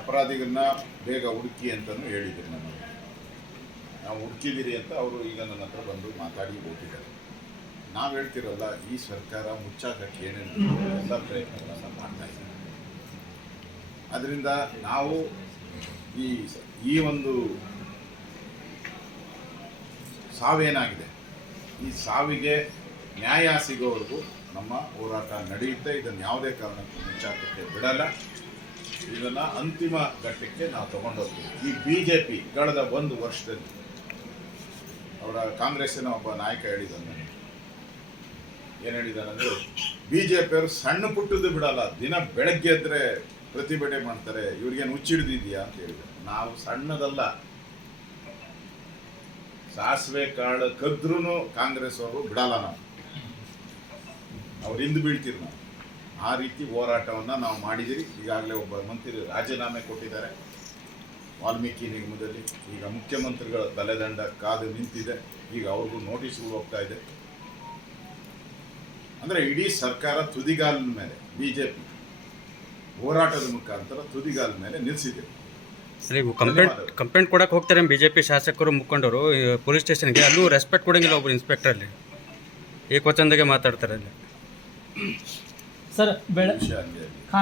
ಅಪರಾಧಿಗಳನ್ನ ಬೇಗ ಹುಡುಕಿ ಅಂತಲೂ ಹೇಳಿದ್ರು ನಮಗೆ ನಾವು ಹುಡುಕಿದ್ದೀರಿ ಅಂತ ಅವರು ಈಗ ನನ್ನ ಹತ್ರ ಬಂದು ಮಾತಾಡಿ ಹೋಗಿದ್ದಾರೆ ನಾವು ಹೇಳ್ತಿರಲ್ಲ, ಈ ಸರ್ಕಾರ ಮುಚ್ಚಾಕಕ್ಕೆ ಏನೇನು ಎಲ್ಲ ಪ್ರಯತ್ನಗಳನ್ನು ಮಾಡ್ತಾ ಇದ್ದೀವಿ ಅದರಿಂದ ನಾವು ಈ ಈ ಒಂದು ಸಾವೇನಾಗಿದೆ? ಈ ಸಾವಿಗೆ ನ್ಯಾಯ ಸಿಗೋವರೆಗೂ ನಮ್ಮ ಹೋರಾಟ ನಡೆಯುತ್ತೆ. ಇದನ್ನು ಯಾವುದೇ ಕಾರಣಕ್ಕೂ ಮುಚ್ಚಾಕಕ್ಕೆ ಬಿಡಲ್ಲ. ಇದನ್ನು ಅಂತಿಮ ಘಟ್ಟಕ್ಕೆ ನಾವು ತಗೊಂಡೋಗ್ತೀವಿ. ಈ ಬಿ ಜೆ ಪಿ ಕಳೆದ ಒಂದು ವರ್ಷದಲ್ಲಿ ಅವರ ಕಾಂಗ್ರೆಸ್ಸಿನ ಒಬ್ಬ ನಾಯಕ ಹೇಳಿದ್ದಾನೆ ಏನು ಹೇಳಿದಾನಂದ್ರೆ ಬಿ ಜೆ ಪಿಯವರು ಸಣ್ಣ ಪುಟ್ಟದ್ದು ಬಿಡಲ್ಲ, ದಿನ ಬೆಳಗ್ಗೆ ಎದ್ರೆ ಪ್ರತಿಭಟನೆ ಮಾಡ್ತಾರೆ, ಇವ್ರಿಗೇನು ಹುಚ್ಚಿಡ್ದಿದ್ಯಾ ಅಂತ ಹೇಳಿದ್ರು. ನಾವು ಸಣ್ಣದಲ್ಲ. ಸಾಸಿವೆ, ಕಾಳು ಕದ್ರೂ ಕಾಂಗ್ರೆಸ್ ಅವರು ಬಿಡಲ್ಲ ನಾವು ಅವ್ರು ಹಿಂದೆ ಬೀಳ್ತೀವಿ ನಾವು ಆ ರೀತಿ ಹೋರಾಟವನ್ನು ನಾವು ಮಾಡಿದ್ದೀರಿ. ಈಗಾಗಲೇ ಒಬ್ಬ ಮಂತ್ರಿ ರಾಜೀನಾಮೆ ಕೊಟ್ಟಿದ್ದಾರೆ. ವಾಲ್ಮೀಕಿ ನಿಗಮದಲ್ಲಿ ಈಗ ಮುಖ್ಯಮಂತ್ರಿಗಳ ತಲೆದಂಡ ಕಾದು ನಿಂತಿದೆ. ಈಗ ಅವ್ರಿಗೂ ನೋಟಿಸ್ಗಳು ಹೋಗ್ತಾ ಇದೆ. ಅಂದರೆ ಇಡೀ ಸರ್ಕಾರ ತುದಿಗಾಲಿನ ಮೇಲೆ ಬಿ ಜೆ ಪಿ ಹೋರಾಟದ ಮುಖಾಂತರ ತುದಿಗಾಲ ಮೇಲೆ ನಿಲ್ಲಿಸಿದೆ ಸರಿ ಕಂಪ್ಲೇಂಟ್ ಕಂಪ್ಲೇಂಟ್ ಕೊಡಕ್ಕೆ ಹೋಗ್ತಾರೆ ಬಿ ಜೆ ಪಿ ಶಾಸಕರು ಮುಖಂಡರು. ಪೊಲೀಸ್ ಸ್ಟೇಷನ್ಗೆ ಅಲ್ಲೂ ರೆಸ್ಪೆಕ್ಟ್ ಕೊಡೋಂಗಿಲ್ಲ ಒಬ್ಬರು ಇನ್ಸ್ಪೆಕ್ಟ್ರಲ್ಲಿ ಏಕವಚನದಾಗೆ ಮಾತಾಡ್ತಾರೆ ಅಲ್ಲಿ. सर बेड खाना